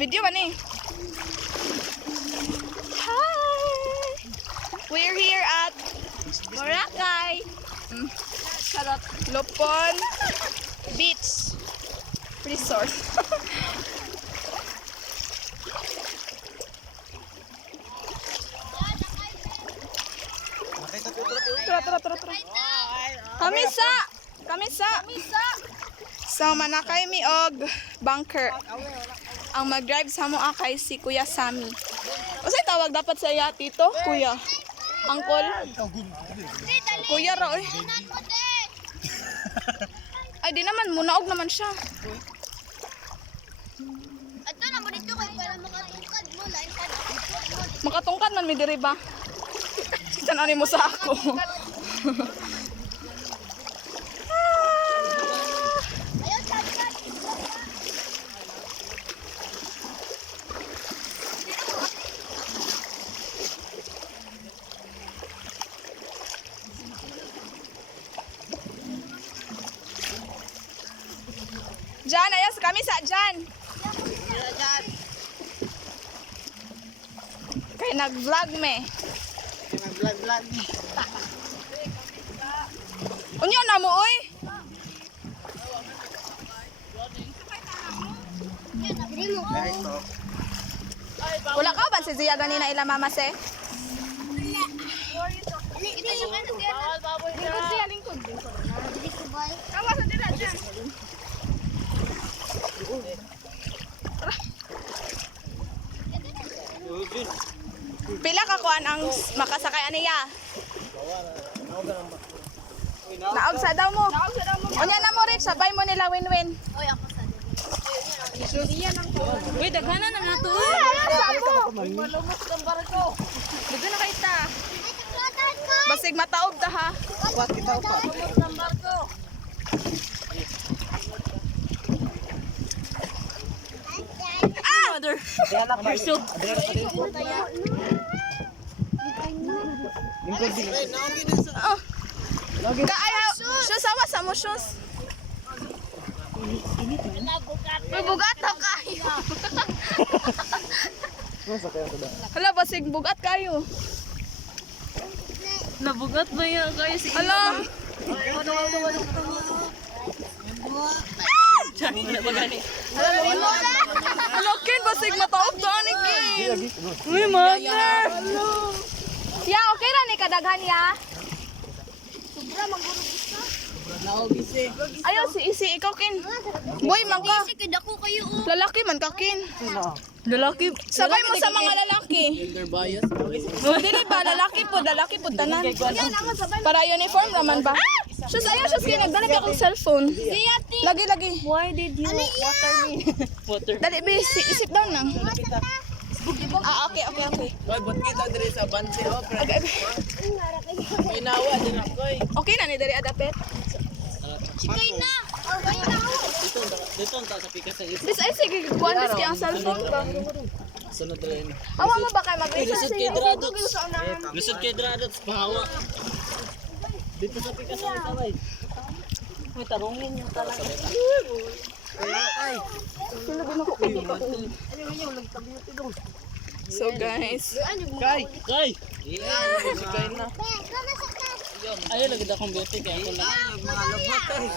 Video ba ni? Hi! We're here at Boracay. Charot. Lopon Beach Resort. Tara. Kamisa! So, manakay mi og bunker. Ang mag-drive sa mo kay si Kuya Sammy. Usay tawag dapat sa iya, tito? Kuya? Uncle? Kuya ra, eh. Ay, di naman, munaog naman siya. Ato na mo dito kay para makatungkad mo lain pa. Makatungkad man mi diri ba? Tanani mo sa ako. Ayaw sabihan. Jan, ayos kami sa Jan. Kay nag-vlog me. Vlog. Unyo na mo oy. Diri mo. Wala ka ba si Zia ganina ila mama se? Lingkod. Diri ko boy. Kawa sa dira Jan. Pila ka kuan ang makasakay aniya? Naog sa daw mo. Unya na mo rin, sabay mo nila win-win. Oy ako sa Uy, daghana na nga to. Malumot ang barko. Dito na kayo ta. Ay chocolate ko. Basig mataog ta ha. Wat kita pa. Ang barko. Mother. Perso. Kaayaw. Shoes awa sa mo shoes. May bugat na kayo. Hala, basig bugat kayo. Nabugat ba yan kayo si Hala. Wala ba gani? Hala, Ken, basig mataog ta ni Ken. Uy, mother. Ya, okay ra ni kadaghan ya. Ayaw si isi ikaw Ken. Boy man ka. Kasi kadako kayo oh. Lalaki man ka Ken. Lalaki. Sabay mo sa mga lalaki. Dili ba lalaki po tanan. Para uniform naman ba? Sus ayaw sus kay nagdala ka akong cellphone. Lagi. Why did you water me? Water. Dali be isip down nang. Okay. Boy, but kita diri sa banse oh, pre. Okay. May nawa din ako eh. Okay na ni dali adapet. Kay na. Oh, kay na. Dito ta sa pikas sa isa. Bis ay sige kuan bis kay ang cellphone ba. Sunod rin. Awa mo ba kay mag-isa Lusot kay Drado. Lusot kay Drado pahawa. Dito sa pikas sa isa bay. May tarungin niyo talaga. Ay. So guys, Kay. Kay na. Ayaw lagi da kong beauty kaya ako lang. Mga lubot eh.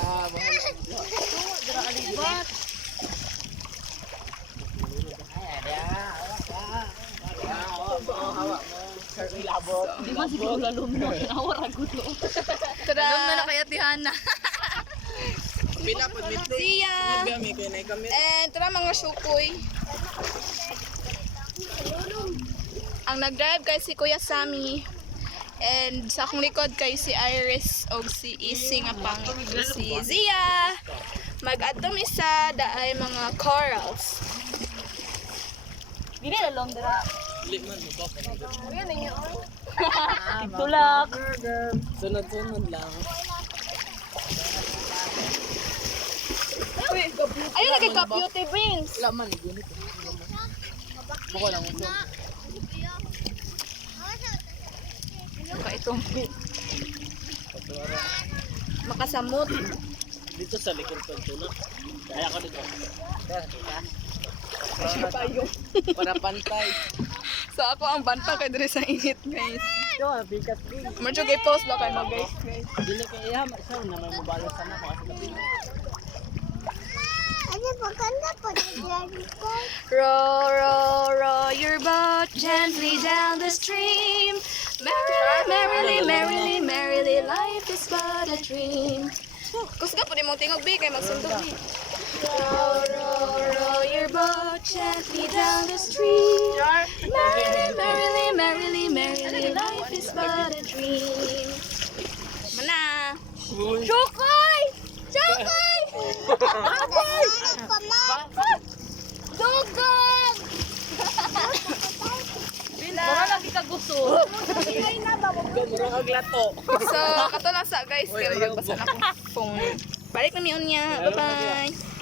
Di ba siguro lalong mo? Awar ang gulo. tara. Na kaya tihana. Pila pag mitli. See ya. Biya mi kay nay kami. And tara mga sukoy. Ang nag-drive kay si Kuya Sammy. And sa akong likod kay si Iris o si Isi nga pang si Zia. Mag-atom isa daay mga corals. Dili lalong dira. Dili man mo ba kanang. Ayan ninyo. Tulak. Sunod lang. Ayun lagi ka beauty beans. Laman gunit. Bako lang ito. Ka itong makasamot. Dito sa likod ko tulak. Kaya ko dito. Para pantay. So ako ang bantang kay diri sa init guys. Ito, bigat din. Medyo gay post ba kayo guys? Dili kay iya, siya na may mabalo sana ko kasi gabi. Ano pa kanda pa lagi ko? Row, row, row your boat gently down the stream. Merrily, merrily, merrily, merrily, life is but a dream. Kus ka po di mong tingog bi kay magsundog ni. Row, row, row your boat gently down the stream. Merrily, merrily, merrily, merrily, life is but a dream. Mana? Chokoy! Chokoy! Chokoy! Dugog! Mura lagi ka gusto. Gamuro ang lato. So, kato lang sa guys, kaya magbasa na akong phone. Balik na miyon niya. Bye-bye.